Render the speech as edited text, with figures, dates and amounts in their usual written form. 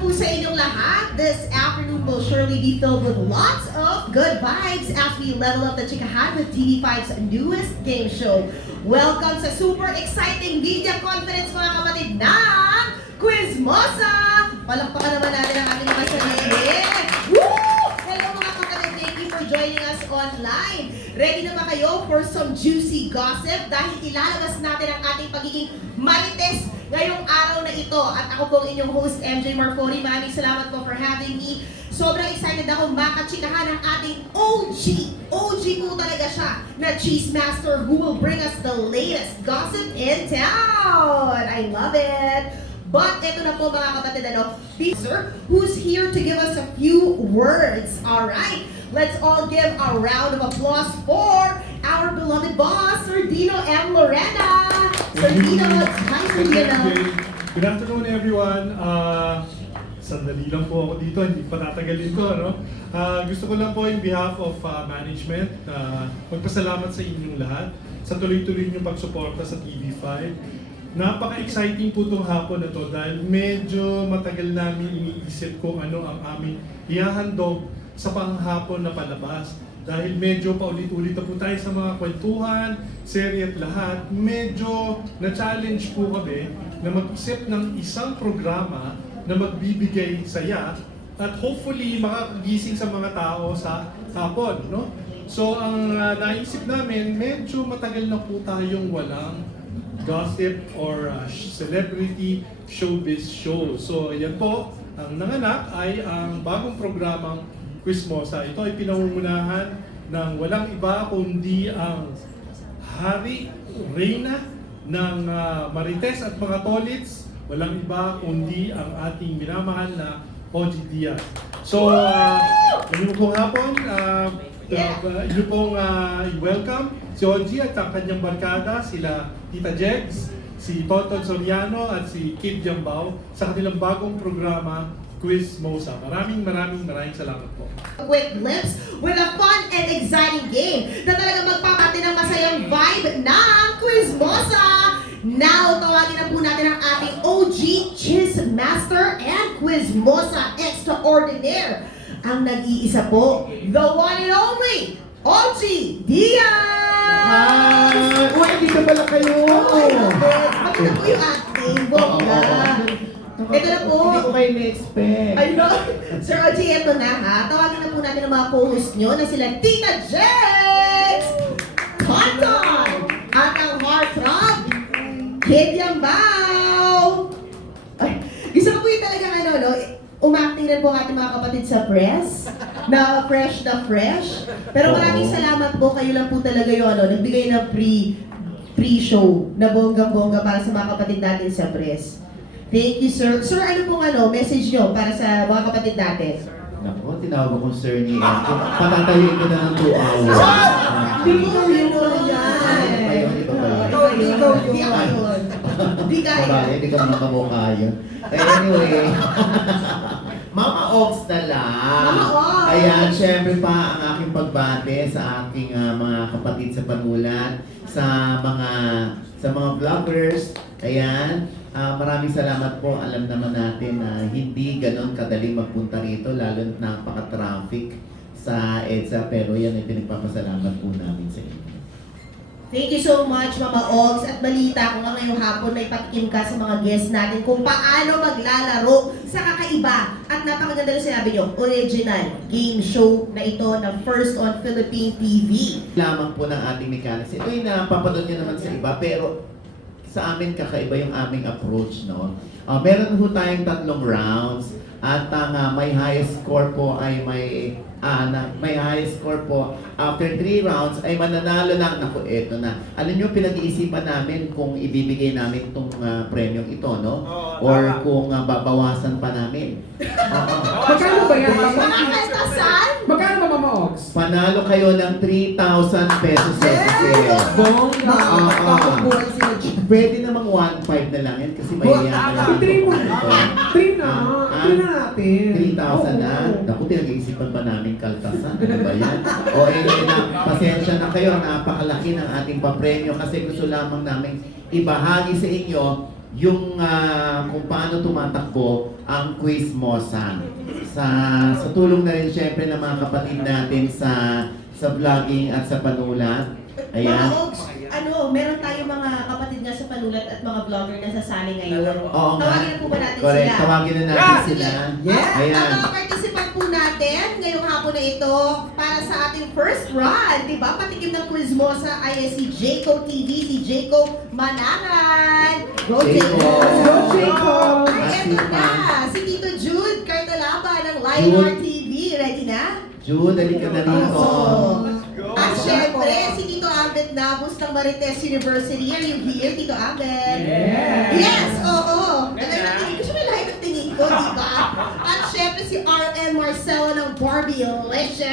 po sa inyong lahat. This afternoon will surely be filled with lots of good vibes as we level up the chikahan with TV5's newest game show. Welcome sa super exciting media conference mga kapatid ng Quizmosa! Palakpakan naman natin ang ating mga sarili. Woo! Hello mga kapatid, thank you for joining us online. Ready na ba kayo for some juicy gossip? Dahil ilalabas natin ang ating pagiging marites ngayong araw na ito. At ako po ang inyong host, MJ Marfori. Maraming salamat po for having me. Sobrang excited ako makachikahan ng ating OG. OG po talaga siya na Cheese Master who will bring us the latest gossip in town. I love it. But ito na po mga kapatid, Sir, who's here to give us a few words. Alright, let's all give a round of applause for our beloved boss, Sir Dino M. Lorena. Sir Dino, hi Sir Dino. Good afternoon everyone. Sandali lang po ako dito, hindi pa tatagalin ko. Gusto ko lang po in behalf of management, magpasalamat sa inyong lahat sa tuloy-tuloy niyong pagsuporta sa TV5. Napaka-exciting po itong hapon na to dahil medyo matagal namin iniisip kung ano ang aming ihahandog sa panghapon na palabas. Dahil medyo paulit-ulit na po tayo sa mga kwentuhan, serye at lahat, medyo na-challenge po kami na mag-isip ng isang programa na magbibigay saya at hopefully makakagising sa mga tao sa hapon. No? So ang naisip namin, medyo matagal na po tayong walang gossip or celebrity showbiz show. So yan po, ang nanganak ay ang bagong programang Quizmosa. Ito ay pinangungunahan ng walang iba kundi ang hari, reyna ng Marites at mga Tolits. Walang iba kundi ang ating minamahal na OG Diaz. So, ngayon pong hapon, inyo pong welcome si OG at ang kanyang barkada, sila Tita Jegs, si Toton Soriano at si Kid Jambao sa kanilang bagong programa, Quizmosa. Maraming salamat po. Quick glimpse with a fun and exciting game na talagang magpapati ng masayang vibe ng Quizmosa. Now, tawagin na po natin ang ating OG Cheese Master and Quizmosa Extraordinaire. Ang nag-iisa po, the one and only, OG Diaz! Hi! Uy, dito pala kayo! Maganda po yung acting, bongga. Ito na po. Hindi ko kayo na-expect. Ayun, Sir OG, ito na ha. Tawagin na po natin ang mga co-host nyo na sila Tita Jex, Tonton, at ang heartthrob, Kid Yambao. Ay, gusto ko po yung talagang umacting rin po ang ating mga kapatid sa press, na fresh. Pero maraming salamat po, kayo lang po talaga yung nagbigay ng pre-show na bonggang-bongga para sa mga kapatid natin sa press. Thank you, sir. Sir, ano pong message nyo para sa mga kapatid natin? Naku, tinawag akong sir ni Em. Patatayin ko na ng 2 hours. Hindi ko yun yan. Hindi kaya. Bakit? Hindi ka makamukha yun. Anyway, Mama Ogs na lang. Mama Ogs! Ayan, syempre pa ang aking pagbate sa aking mga kapatid sa panulan, sa mga vloggers. Ayan, maraming salamat po. Alam naman natin na hindi ganon kadaling magpunta rito, lalo na napaka-traffic sa EDSA. Pero yan ay pinagpapasalamat po namin sa inyo. Thank you so much, Mama Ogs. At balita ko nga ngayong hapon na ipatikim ka sa mga guests natin kung paano maglalaro sa kakaiba. At napakaganda rin sinabi nyo, original game show na ito na first on Philippine TV. Lamang po ng ating mechanics. Ito yung napapanood nyo naman sa iba, pero sa amin kakaiba yung aming approach, no? Meron po tayong 3 rounds at ang may highest score po ay may highest score po after 3 rounds ay mananalo lang. Naku, eto na. Alam nyo, pinag-iisipan namin kung ibibigay namin itong premyong ito, no? Or kung babawasan pa namin. Magkano ba yan? Makakatasan? Magkano ba, Mama Ogs? Panalo kayo ng 3,000 pesos sa sale. Bongga! Makakabuhay sila dyan. Pwede namang 1,500 na lang yan kasi may iyan na lang. 3 mo na. 3 na. 3 na natin. 3,000 na? Naku, pinag-iisipan pa namin kaltasan. Ano ba yan? O pasensya na kayo. Napakalaki ng ating papremyo kasi gusto lamang namin ibahagi sa inyo yung kung paano tumatakbo ang Quiz Mosa. Sa tulong na rin syempre ng mga kapatid natin sa vlogging at sa panulat. Mga Ayan. Ogs, meron tayong mga kapatid nga sa panulat at mga vlogger na sasali ngayon. Oo nga. Tawagin na po ba natin Correct. sila? Tawagin na natin sila. Yeah. Ayan. Ang mga participant po natin ngayong hapon na ito para sa ating first run, di ba? Patikim ng Quizmosa ay si Jayco TV, si Jayco Manangan. Go Jayco. Jayco! Go, Jayco! Ay, eto na, si Tito Jude Cartalaba ng Lionheart TV. Ready na? Jude, dali ka na rito. At syempre, si Tito Ambet Nabus ng Marites University. Are you here, Tito Ambet? Yes! Yes! Oo! Alam na tingin ko siya, may lahat ng tingin ko, di ba? At syempre si R.N. Marcelo ng Barbie Licious.